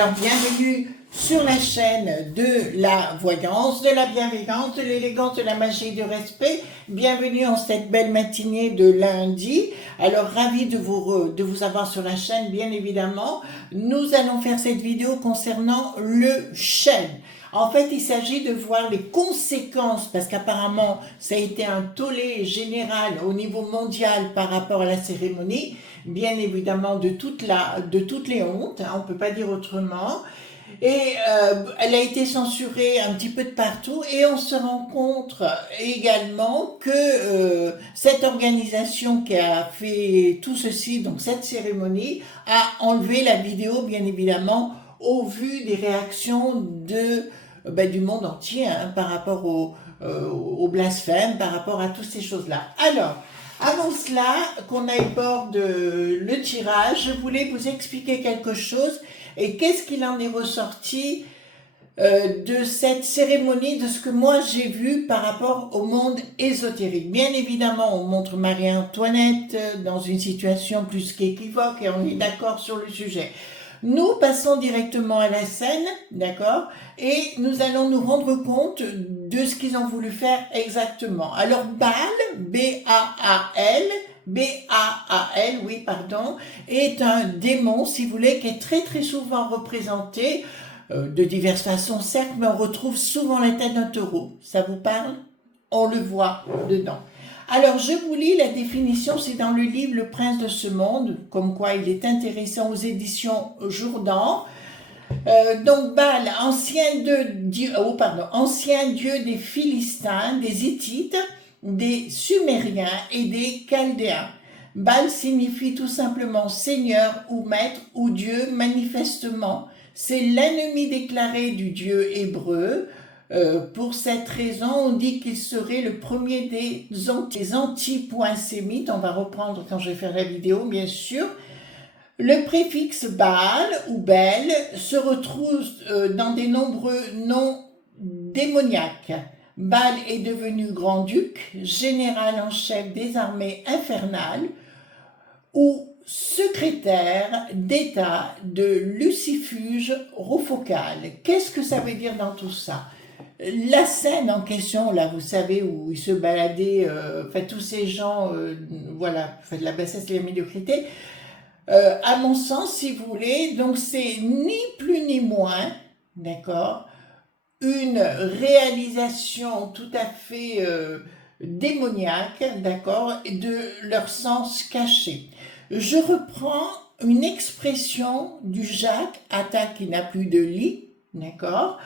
Alors, bienvenue sur la chaîne de la voyance, de la bienveillance, de l'élégance, de la magie et du respect. Bienvenue en cette belle matinée de lundi. Alors, ravi de vous avoir sur la chaîne, bien évidemment. Nous allons faire cette vidéo concernant le chêne. En fait, il s'agit de voir les conséquences, parce qu'apparemment, ça a été un tollé général au niveau mondial par rapport à la cérémonie, bien évidemment de toutes les hontes, hein, on ne peut pas dire autrement. Et elle a été censurée un petit peu de partout et on se rend compte également que cette organisation qui a fait tout ceci, donc cette cérémonie, a enlevé la vidéo, bien évidemment, au vu des réactions du monde entier, hein, par rapport au blasphème, par rapport à toutes ces choses-là. Alors, avant cela, qu'on aborde le tirage, je voulais vous expliquer quelque chose et qu'est-ce qu'il en est ressorti de cette cérémonie, de ce que moi j'ai vu par rapport au monde ésotérique. Bien évidemment, on montre Marie-Antoinette dans une situation plus qu'équivoque et on est d'accord sur le sujet. Nous passons directement à la scène, d'accord, et nous allons nous rendre compte de ce qu'ils ont voulu faire exactement. Alors, Baal, B-A-A-L, oui, pardon, est un démon, si vous voulez, qui est très très souvent représenté, de diverses façons, certes, mais on retrouve souvent la tête d'un taureau. Ça vous parle? On le voit dedans. Alors, je vous lis la définition, c'est dans le livre Le Prince de ce monde, comme quoi il est intéressant aux éditions Jourdan. Donc, Baal, ancien dieu des Philistins, des Hittites, des Sumériens et des Chaldéens. Baal signifie tout simplement Seigneur ou Maître ou Dieu, manifestement. C'est l'ennemi déclaré du Dieu hébreu. Pour cette raison, on dit qu'il serait le premier des anti-sémites. On va reprendre quand je vais faire la vidéo, bien sûr. Le préfixe Baal ou Bel se retrouve dans de nombreux noms démoniaques. Baal est devenu grand-duc, général en chef des armées infernales ou secrétaire d'État de Lucifuge Rofocal. Qu'est-ce que ça veut dire dans tout ça? La scène en question, là, vous savez, où il se baladait, tous ces gens, de la bassesse et la médiocrité, à mon sens, si vous voulez, donc c'est ni plus ni moins, d'accord, une réalisation tout à fait démoniaque, d'accord, de leur sens caché. Je reprends une expression du Jacques Attali, qui n'a plus de lit, d'accord,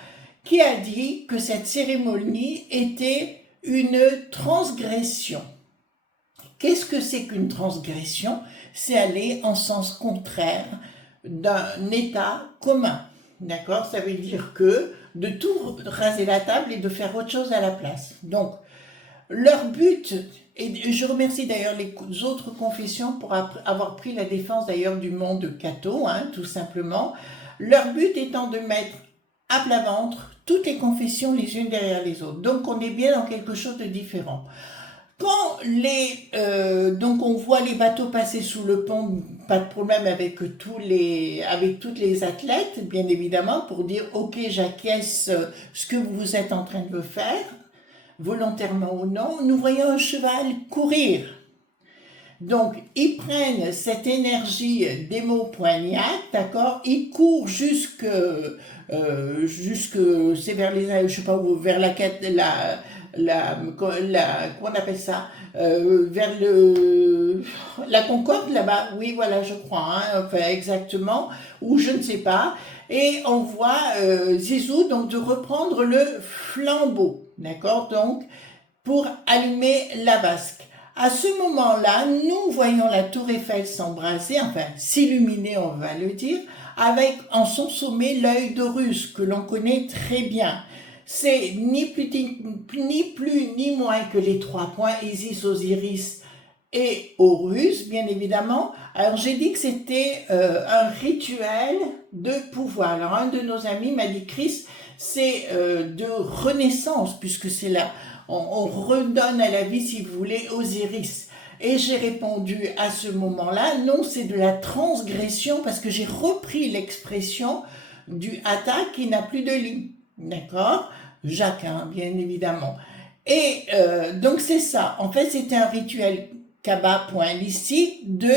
qui a dit que cette cérémonie était une transgression. Qu'est-ce que c'est qu'une transgression? C'est aller en sens contraire d'un état commun, d'accord? Ça veut dire que de tout raser la table et de faire autre chose à la place. Donc, leur but, et je remercie d'ailleurs les autres confessions pour avoir pris la défense d'ailleurs du monde catho, hein, tout simplement, leur but étant de mettre à plat ventre toutes les confessions les unes derrière les autres. Donc on est bien dans quelque chose de différent. Quand donc on voit les bateaux passer sous le pont, pas de problème avec toutes les athlètes, bien évidemment, pour dire ok, j'acquiesce ce que vous êtes en train de faire, volontairement ou non. Nous voyons un cheval courir. Donc, ils prennent cette énergie démo-poignate, d'accord, ils courent jusque c'est vers les, je sais pas où, vers comment on appelle ça, vers la Concorde là-bas, oui, voilà, je crois, hein, enfin, exactement, ou je ne sais pas, et on voit Zizou, donc, de reprendre le flambeau, d'accord, donc, pour allumer la vasque. À ce moment-là, nous voyons la tour Eiffel s'embraser, enfin s'illuminer, on va le dire, avec en son sommet l'œil d'Horus, que l'on connaît très bien. C'est ni plus ni moins que les 3 points, Isis, Osiris et Horus, bien évidemment. Alors j'ai dit que c'était un rituel de pouvoir. Alors un de nos amis m'a dit, Chris, c'est de renaissance, puisque c'est là, on redonne à la vie, si vous voulez, Osiris. Et j'ai répondu à ce moment-là, non, c'est de la transgression, parce que j'ai repris l'expression du Hatha qui n'a plus de lit. D'accord? Jacques, hein, bien évidemment. Et donc c'est ça. En fait, c'était un rituel Kaba.licite de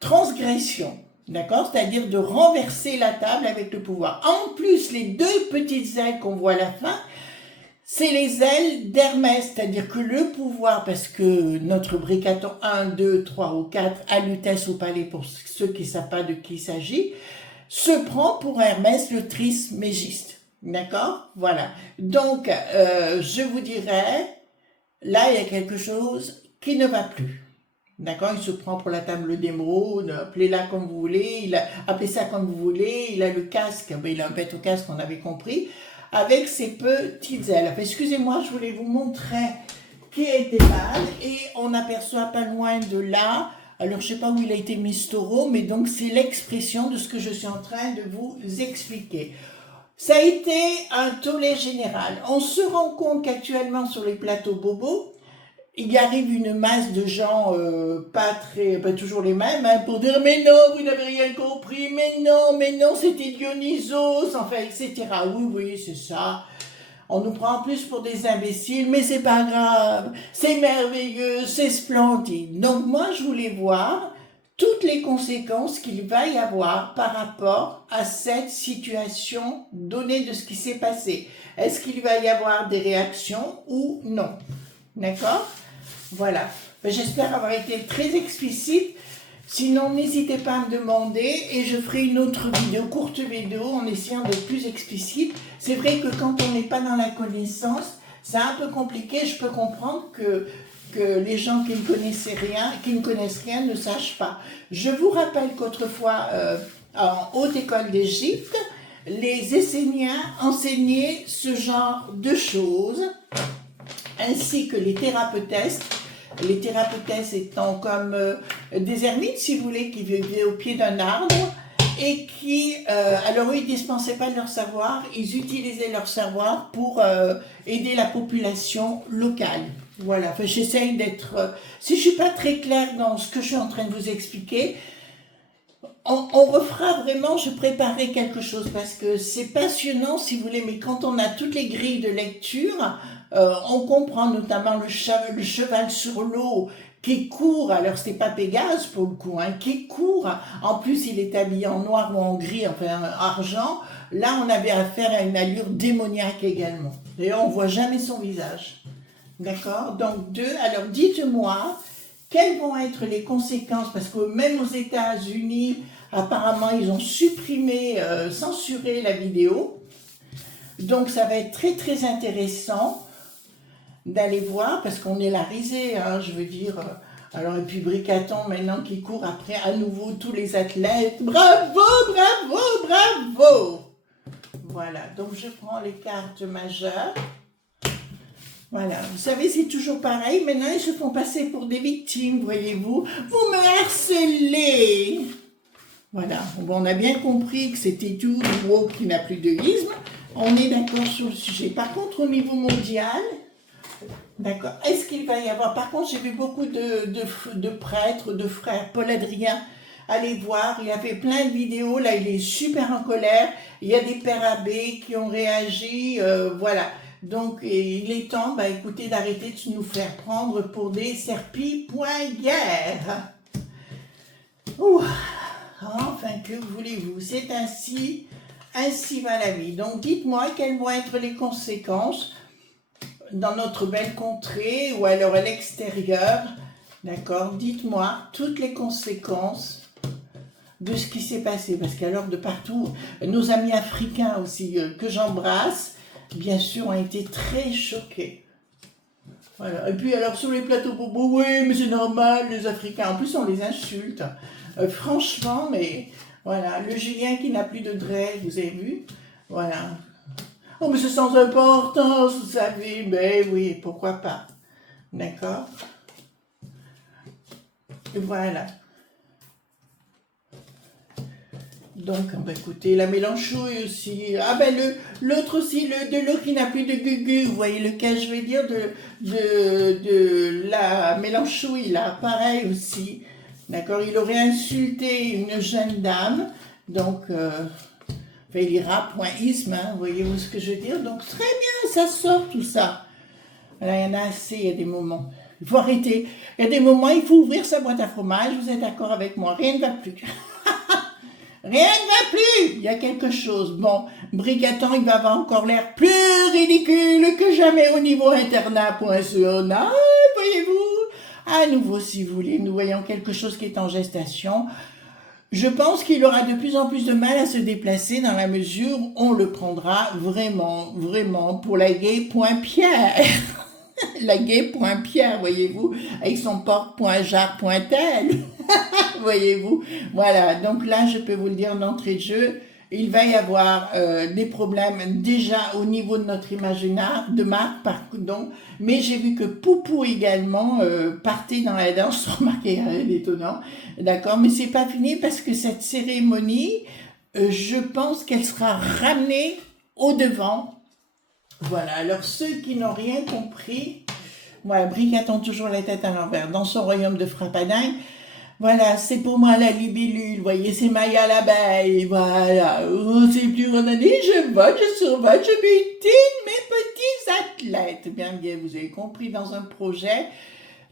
transgression. D'accord? C'est-à-dire de renverser la table avec le pouvoir. En plus, les deux petites ailes qu'on voit à la fin, c'est les ailes d'Hermès, c'est-à-dire que le pouvoir, parce que notre Bricaton 1, 2, 3 ou 4, à Lutèce au palais, pour ceux qui ne savent pas de qui il s'agit, se prend pour Hermès le Trismégiste. D'accord? Voilà. Donc, je vous dirais, là, il y a quelque chose qui ne va plus. D'accord? Il se prend pour la table d'émeraude, appelez-la comme vous voulez, appelez ça comme vous voulez, il a le casque, il a un bête au casque, on avait compris, avec ses petites ailes. Enfin, excusez-moi, je voulais vous montrer qui était mal, et on aperçoit pas loin de là, alors je sais pas où il a été mis ce taureau, mais donc c'est l'expression de ce que je suis en train de vous expliquer. Ça a été un tollé général. On se rend compte qu'actuellement sur les plateaux bobos, il y arrive une masse de gens pas toujours les mêmes, hein, pour dire mais non, vous n'avez rien compris, mais non, c'était Dionysos, enfin, etc. Oui, c'est ça. On nous prend en plus pour des imbéciles, mais c'est pas grave, c'est merveilleux, c'est splendide. Donc moi, je voulais voir toutes les conséquences qu'il va y avoir par rapport à cette situation donnée de ce qui s'est passé. Est-ce qu'il va y avoir des réactions ou non? D'accord? Voilà. J'espère avoir été très explicite. Sinon, n'hésitez pas à me demander et je ferai une autre vidéo, courte vidéo, en essayant d'être plus explicite. C'est vrai que quand on n'est pas dans la connaissance, c'est un peu compliqué. Je peux comprendre que les gens qui ne connaissent rien ne sachent pas. Je vous rappelle qu'autrefois, en Haute École d'Égypte, les Esséniens enseignaient ce genre de choses, ainsi que les thérapeutesses. Les thérapeutesses étant comme des ermites, si vous voulez, qui vivaient au pied d'un arbre et qui, alors eux, ils ne dispensaient pas de leur savoir, ils utilisaient leur savoir pour aider la population locale. Voilà, enfin, j'essaye d'être... si je ne suis pas très claire dans ce que je suis en train de vous expliquer, on refera vraiment, je préparerai quelque chose parce que c'est passionnant si vous voulez, mais quand on a toutes les grilles de lecture, on comprend notamment le cheval sur l'eau qui court, alors c'est pas Pégase pour le coup, hein, qui court, en plus il est habillé en noir ou en gris, enfin argent, là on avait affaire à une allure démoniaque également. D'ailleurs on voit jamais son visage. D'accord? Donc alors dites-moi, quelles vont être les conséquences? Parce que même aux États-Unis, apparemment, ils ont supprimé, censuré la vidéo. Donc, ça va être très, très intéressant d'aller voir, parce qu'on est la risée, hein, je veux dire. Alors, et puis Bricaton, maintenant, qui court après à nouveau tous les athlètes. Bravo, bravo, bravo! Voilà, donc je prends les cartes majeures. Voilà, vous savez, c'est toujours pareil. Maintenant, ils se font passer pour des victimes, voyez-vous. Vous me harcelez. Voilà, bon, on a bien compris que c'était tout le woke qui n'a plus de isme. On est d'accord sur le sujet. Par contre, au niveau mondial, d'accord, est-ce qu'il va y avoir... Par contre, j'ai vu beaucoup de prêtres, de frères. Paul Adrien, allez voir, il a fait plein de vidéos. Là, il est super en colère. Il y a des pères abbés qui ont réagi, voilà. Donc, il est temps, écoutez, d'arrêter de nous faire prendre pour des serpilles poinguerres. Ouh, enfin, que voulez-vous? C'est ainsi va la vie. Donc, dites-moi quelles vont être les conséquences dans notre belle contrée ou alors à l'extérieur. D'accord? Dites-moi toutes les conséquences de ce qui s'est passé. Parce qu'alors, de partout, nos amis africains aussi, que j'embrasse, bien sûr, ont été très choqués. Voilà. Et puis, alors, sur les plateaux bobos, oui, mais c'est normal, les Africains. En plus, on les insulte. Franchement, mais voilà. Le Julien qui n'a plus de dread, vous avez vu? Voilà. Oh, mais c'est sans importance, vous savez. Ben oui, pourquoi pas? D'accord? Et voilà. Donc, écoutez, la mélanchouille aussi. Ah l'autre aussi, de l'eau qui n'a plus de gugu. Vous voyez lequel je vais dire de la mélanchouille, là. Pareil aussi. D'accord, il aurait insulté une jeune dame. Donc, Felira.isme, hein, voyez-vous ce que je veux dire? Donc très bien, ça sort tout ça. Là, il y en a assez, il y a des moments. Il faut arrêter. Il y a des moments, il faut ouvrir sa boîte à fromage, vous êtes d'accord avec moi? Rien ne va plus. Rien ne va plus. Il y a quelque chose. Bon, Brigatan, il va avoir encore l'air plus ridicule que jamais au niveau international, voyez-vous. À nouveau, si vous voulez, nous voyons quelque chose qui est en gestation. Je pense qu'il aura de plus en plus de mal à se déplacer dans la mesure où on le prendra vraiment, vraiment pour la gay.pierre. La gay.pierre, voyez-vous, avec son porte.jar.tel. Voyez-vous, voilà, donc là je peux vous le dire d'entrée de jeu, il va y avoir des problèmes déjà au niveau de notre imaginaire, de Marc, pardon, mais j'ai vu que Poupou également partait dans la danse, remarquez, rien d'étonnant, d'accord, mais c'est pas fini parce que cette cérémonie, je pense qu'elle sera ramenée au devant. Voilà, alors ceux qui n'ont rien compris, voilà, Brigatan toujours la tête à l'envers, dans son royaume de frappadingue. Voilà, c'est pour moi la libellule, vous voyez, c'est Maya l'abeille, voilà. Oh, c'est plus randonnée, je vote, je survote, je butine mes petits athlètes. Bien, vous avez compris, dans un projet,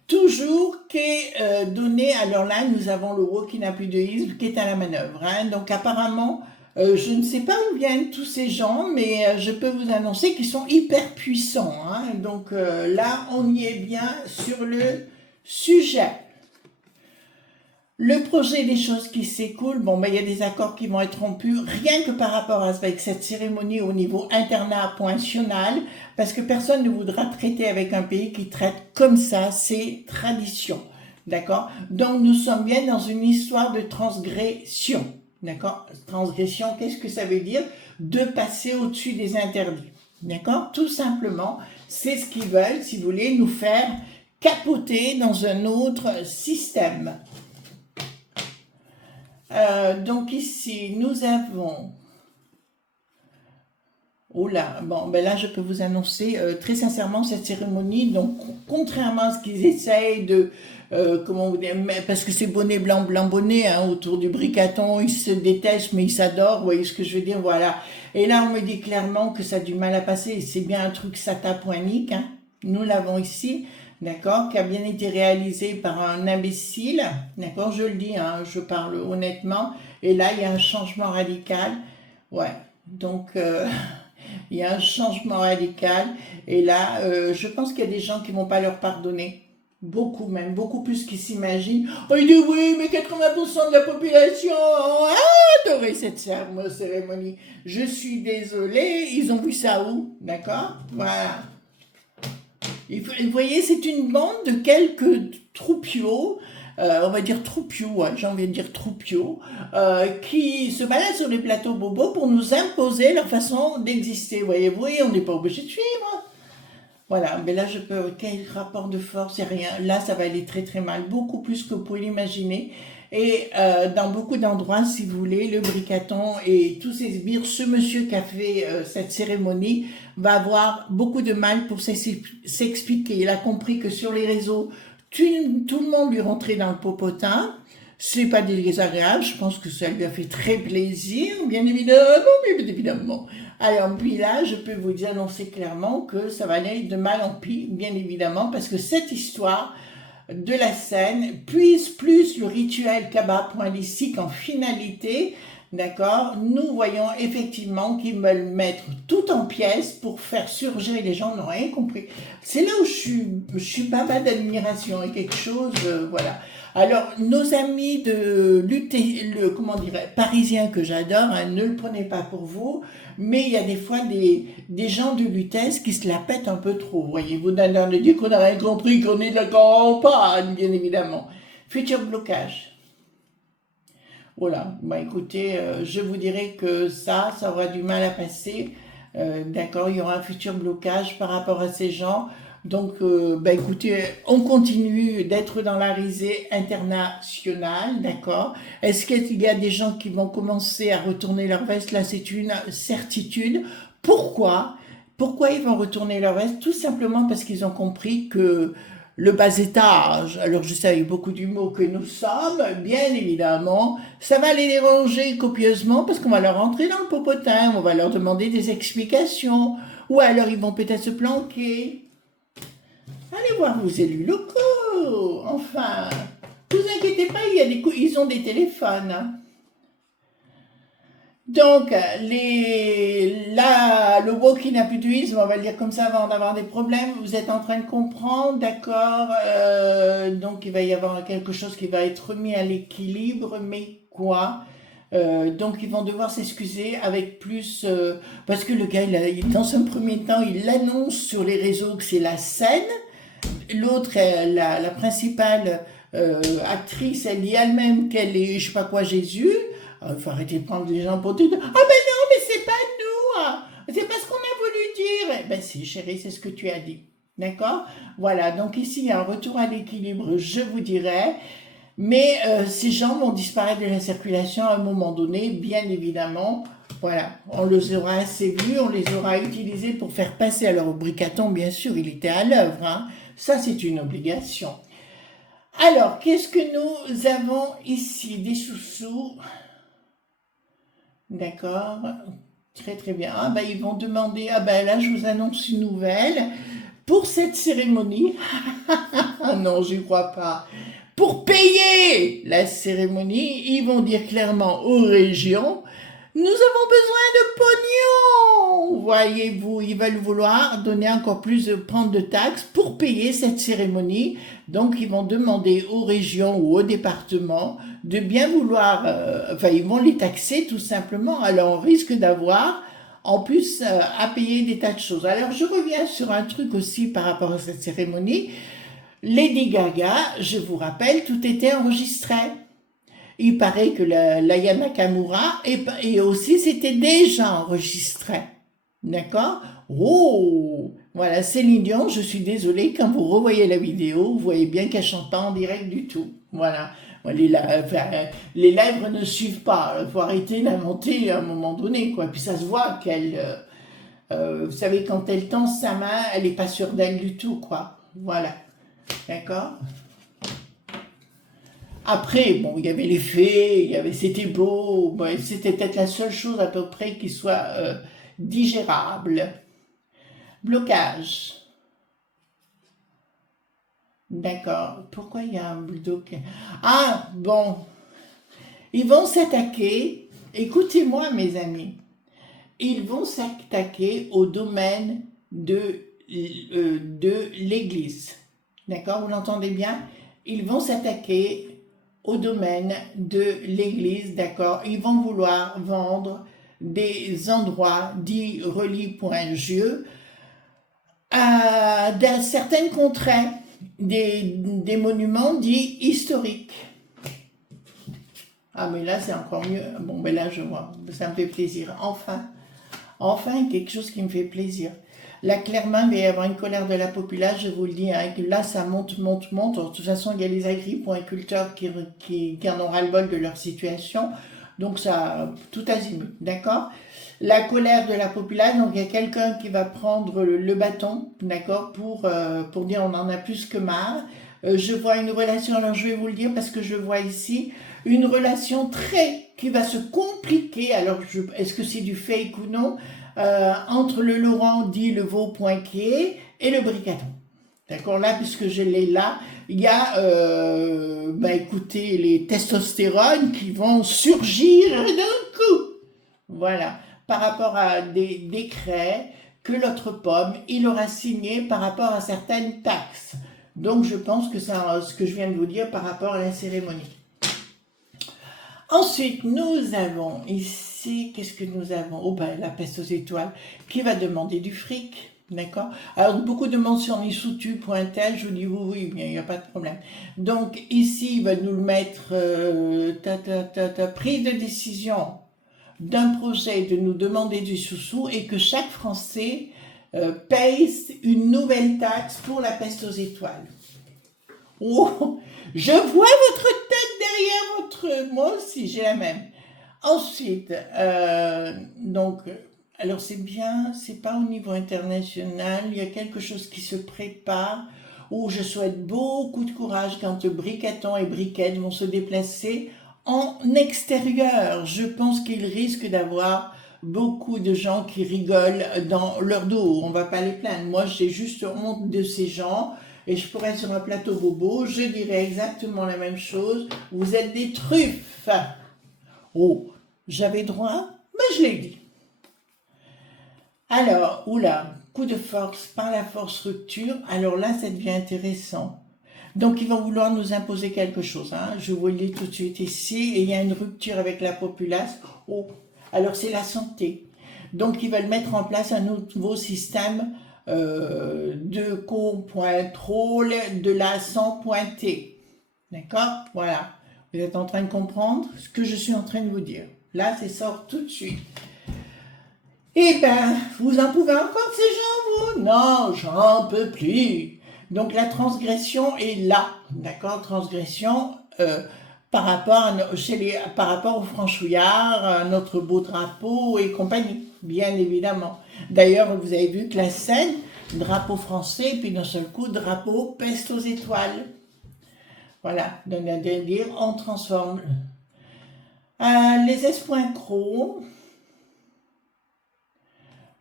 toujours qui est donné, alors là, nous avons le roi qui n'a plus de isme, qui est à la manœuvre. Hein. Donc apparemment, je ne sais pas où viennent tous ces gens, mais je peux vous annoncer qu'ils sont hyper puissants. Hein. Donc là, on y est bien sur le sujet. Le projet des choses qui s'écoulent, bon, ben, il y a des accords qui vont être rompus, rien que par rapport avec cette cérémonie au niveau international, parce que personne ne voudra traiter avec un pays qui traite comme ça ses traditions. D'accord? Donc, nous sommes bien dans une histoire de transgression. D'accord? Transgression, qu'est-ce que ça veut dire? De passer au-dessus des interdits. D'accord? Tout simplement, c'est ce qu'ils veulent, si vous voulez, nous faire capoter dans un autre système. Donc ici, nous avons... Oh là, bon, ben là, je peux vous annoncer très sincèrement cette cérémonie. Donc, contrairement à ce qu'ils essayent de... comment vous dire, parce que c'est bonnet blanc, blanc bonnet, hein, autour du Brigatan, ils se détestent, mais ils s'adorent, vous voyez ce que je veux dire, voilà. Et là, on me dit clairement que ça a du mal à passer. C'est bien un truc sata.nique, hein. Nous l'avons ici. D'accord, qui a bien été réalisé par un imbécile, d'accord, je le dis, hein, je parle honnêtement, et là, il y a un changement radical, ouais, donc, il y a un changement radical, et là, je pense qu'il y a des gens qui vont pas leur pardonner, beaucoup même, beaucoup plus qu'ils s'imaginent. Oh, il dit oui, mais 80% de la population a adoré cette cérémonie, je suis désolée, ils ont vu ça où, d'accord, voilà. Vous voyez, c'est une bande de quelques troupiaux, on va dire troupiaux, hein, j'ai envie de dire troupiaux, qui se baladent sur les plateaux bobos pour nous imposer leur façon d'exister, voyez-vous, et on n'est pas obligé de suivre. Voilà, mais là, je peux, quel rapport de force, il n'y a rien. Là, ça va aller très très mal, beaucoup plus que vous pouvez l'imaginer. Et dans beaucoup d'endroits, si vous voulez, le Brigatan et tous ces sbires, ce monsieur qui a fait cette cérémonie va avoir beaucoup de mal pour s'expliquer. Il a compris que sur les réseaux, tout le monde lui rentrait dans le popotin. C'est pas désagréable, je pense que ça lui a fait très plaisir, bien évidemment. Alors, puis là, je peux vous annoncer clairement que ça va aller de mal en pis, bien évidemment, parce que cette histoire de la scène puise plus le rituel Kaba.lycique en finalité, d'accord, nous voyons effectivement qu'ils veulent mettre tout en pièces pour faire surgir, les gens n'ont rien compris. C'est là où je suis baba d'admiration et quelque chose, voilà. Alors, nos amis de comment dirais, parisiens que j'adore, hein, ne le prenez pas pour vous, mais il y a des fois des gens de Lutèce qui se la pètent un peu trop, voyez-vous, de dire qu'on n'a rien compris, qu'on est de la campagne, bien évidemment. Futur blocage. Voilà, bah écoutez, je vous dirais que ça aura du mal à passer, d'accord, il y aura un futur blocage par rapport à ces gens. Donc, bah écoutez, on continue d'être dans la risée internationale, d'accord? Est-ce qu'il y a des gens qui vont commencer à retourner leur veste? Là, c'est une certitude. Pourquoi? Pourquoi ils vont retourner leur veste? Tout simplement parce qu'ils ont compris que le bas étage, alors je sais avec beaucoup d'humour que nous sommes, bien évidemment, ça va les déranger copieusement parce qu'on va leur rentrer dans le popotin, on va leur demander des explications, ou alors ils vont peut-être se planquer. Allez voir vos élus locaux, enfin, ne vous inquiétez pas, ils ont des téléphones. Hein. Donc, le walking apudisme, on va le dire comme ça avant d'avoir des problèmes, vous êtes en train de comprendre, d'accord. Donc, il va y avoir quelque chose qui va être remis à l'équilibre, mais quoi donc, ils vont devoir s'excuser avec plus... parce que le gars, dans un premier temps, il annonce sur les réseaux que c'est la scène. L'autre, la principale actrice, elle dit elle-même qu'elle est, je sais pas quoi, Jésus. Il faut arrêter de prendre les gens pour tout. Ah ben non, mais c'est pas nous. Hein. C'est pas ce qu'on a voulu dire. Ben si, chérie, c'est ce que tu as dit. D'accord. Voilà, donc ici, il y a un retour à l'équilibre, je vous dirais. Mais ces gens vont disparaître de la circulation à un moment donné, bien évidemment. Voilà, on les aura assez vus, on les aura utilisés pour faire passer. Alors, au Bricaton, bien sûr, il était à l'œuvre. Hein. Ça, c'est une obligation. Alors, qu'est-ce que nous avons ici? Des sous-sous. D'accord. Très, très bien. Ah, ben, ils vont demander... Ah, ben là, je vous annonce une nouvelle. Pour cette cérémonie... Ah non, j'y crois pas. Pour payer la cérémonie, ils vont dire clairement aux régions, nous avons besoin de pognon. Voyez-vous, ils veulent vouloir donner encore plus, prendre de taxes pour payer cette cérémonie. Donc, ils vont demander aux régions ou aux départements de bien vouloir, ils vont les taxer tout simplement. Alors, on risque d'avoir en plus à payer des tas de choses. Alors, je reviens sur un truc aussi par rapport à cette cérémonie. Lady Gaga, je vous rappelle, tout était enregistré. Il paraît que l'Aya Nakamura et aussi c'était déjà enregistré. D'accord. Oh, voilà, Céline Dion, je suis désolée, quand vous revoyez la vidéo, vous voyez bien qu'elle chante pas en direct du tout. Voilà. Les lèvres ne suivent pas. Il faut arrêter d'inventer à un moment donné, quoi. Puis ça se voit qu'elle... vous savez, quand elle tend sa main, elle n'est pas sûre d'elle du tout, quoi. Voilà. D'accord. Après, bon, il y avait les fées, c'était beau, bon, c'était peut-être la seule chose à peu près qui soit digérable. Blocage. D'accord. Pourquoi il y a un blocage? Ah, bon. Ils vont s'attaquer, écoutez-moi mes amis, ils vont s'attaquer au domaine de l'Église. D'accord, vous l'entendez bien? Ils vont s'attaquer au domaine de l'Église, d'accord? Ils vont vouloir vendre des endroits dits relis.jeux à certaines contrées, des monuments dits historiques. Ah, mais là, c'est encore mieux. Bon, mais là, je vois. Ça me fait plaisir. Enfin, quelque chose qui me fait plaisir. Là, clairement, il va y avoir une colère de la population, je vous le dis. Hein, là, ça monte. De toute façon, il y a les agriculteurs qui en ont ras-le-bol de leur situation. Donc, ça, tout azimut, d'accord? La colère de la population, donc il y a quelqu'un qui va prendre le bâton, d'accord, pour dire on en a plus que marre. Je vois une relation, alors je vais vous le dire parce que je vois ici, une relation qui va se compliquer, alors est-ce que c'est du fake ou non, entre le Laurent dit le Vau-Poinquier et le Bricaton. D'accord, là, puisque je l'ai là, il y a, écoutez, les testostérones qui vont surgir d'un coup. Voilà, par rapport à des décrets que l'autre pomme, il aura signé par rapport à certaines taxes. Donc, je pense que c'est ce que je viens de vous dire par rapport à la cérémonie. Ensuite, nous avons ici, qu'est-ce que nous avons? Oh, ben, la peste aux étoiles, qui va demander du fric, d'accord? Alors, beaucoup demandent si on est sous-tu.tel, je vous dis oui, il n'y a pas de problème. Donc, ici, il va nous le mettre, prise de décision d'un projet, de nous demander du sous-sous, et que chaque Français paye une nouvelle taxe pour la peste aux étoiles. Oh, je vois votre tête derrière votre... Moi aussi, j'ai la même. Ensuite, donc, alors c'est bien, c'est pas au niveau international, il y a quelque chose qui se prépare. où je souhaite beaucoup de courage quand Bricaton et Briquette vont se déplacer en extérieur. Je pense qu'ils risquent d'avoir beaucoup de gens qui rigolent dans leur dos. On va pas les plaindre. Moi, j'ai juste honte de ces gens et je pourrais sur un plateau bobo, je dirais exactement la même chose. Vous êtes des truffes. Oh, j'avais droit, mais je l'ai dit. Alors, oula, coup de force, par la force rupture, alors là, ça devient intéressant. Donc, ils vont vouloir nous imposer quelque chose. Hein. Je vous le dis tout de suite ici, et il y a une rupture avec la populace. Oh, alors c'est la santé. Donc, ils veulent mettre en place un nouveau système de contrôle de la sang pointé. D'accord? Voilà. Vous êtes en train de comprendre ce que je suis en train de vous dire. Là, c'est sort tout de suite. Eh ben, vous en pouvez encore ces gens, vous? Non, j'en peux plus. Donc la transgression est là, d'accord? Transgression par rapport aux franchouillards, à notre beau drapeau et compagnie, bien évidemment. D'ailleurs, vous avez vu que la scène, drapeau français, puis d'un seul coup, drapeau peste aux étoiles. Voilà, c'est-à-dire on transforme. Les espoints-crocs.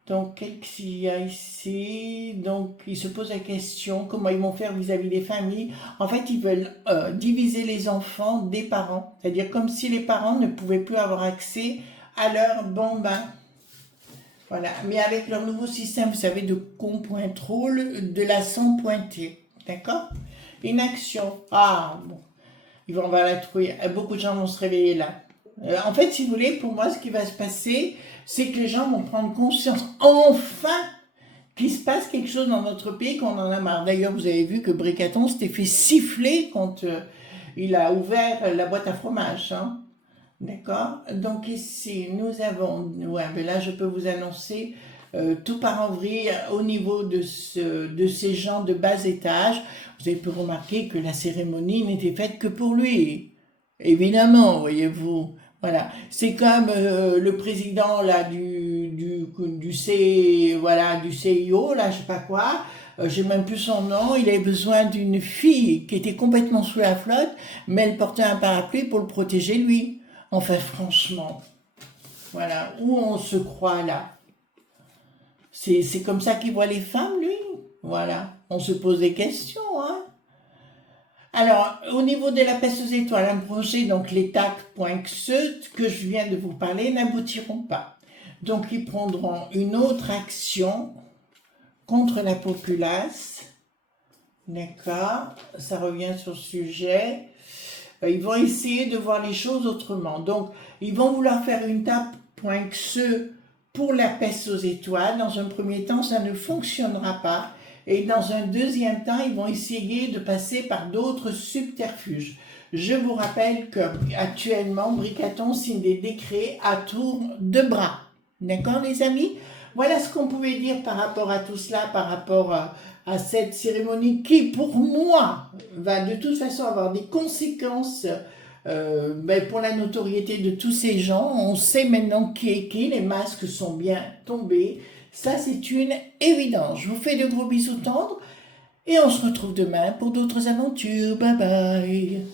Donc, qu'est-ce qu'il y a ici? Donc, ils se posent la question, comment ils vont faire vis-à-vis des familles? En fait, ils veulent diviser les enfants des parents. C'est-à-dire comme si les parents ne pouvaient plus avoir accès à leur bon bain. Voilà. Mais avec leur nouveau système, vous savez, de contrôle de la sang pointée. D'accord? Inaction. Ah, bon. Ils vont avoir la trouille. Beaucoup de gens vont se réveiller là. En fait, si vous voulez, pour moi, ce qui va se passer, c'est que les gens vont prendre conscience, enfin, qu'il se passe quelque chose dans notre pays, qu'on en a marre. D'ailleurs, vous avez vu que Bricaton s'était fait siffler quand il a ouvert la boîte à fromage. Hein. D'accord? Donc ici, nous avons, ouais, mais là, je peux vous annoncer, tout part en vrille au niveau de ces gens de bas étage. Vous avez pu remarquer que la cérémonie n'était faite que pour lui. Évidemment, voyez-vous. Voilà, c'est comme le président là du CIO là, je sais pas quoi. J'ai même plus son nom. Il avait besoin d'une fille qui était complètement sous la flotte, mais elle portait un parapluie pour le protéger lui. Enfin, franchement, voilà, où on se croit là. C'est comme ça qu'il voit les femmes, lui. Voilà, on se pose des questions, hein. Alors, au niveau de la peste aux étoiles, un projet, donc les TAC.xe que je viens de vous parler, n'aboutiront pas. Donc, ils prendront une autre action contre la populace. D'accord? Ça revient sur le sujet. Ils vont essayer de voir les choses autrement. Donc, ils vont vouloir faire une TAC.xe pour la peste aux étoiles. Dans un premier temps, ça ne fonctionnera pas. Et dans un deuxième temps, ils vont essayer de passer par d'autres subterfuges. Je vous rappelle qu'actuellement, Bricaton signe des décrets à tour de bras. D'accord, les amis? Voilà ce qu'on pouvait dire par rapport à tout cela, par rapport à cette cérémonie qui, pour moi, va de toute façon avoir des conséquences pour la notoriété de tous ces gens. On sait maintenant qui est qui, les masques sont bien tombés. Ça, c'est une évidence. Je vous fais de gros bisous tendres et on se retrouve demain pour d'autres aventures. Bye bye.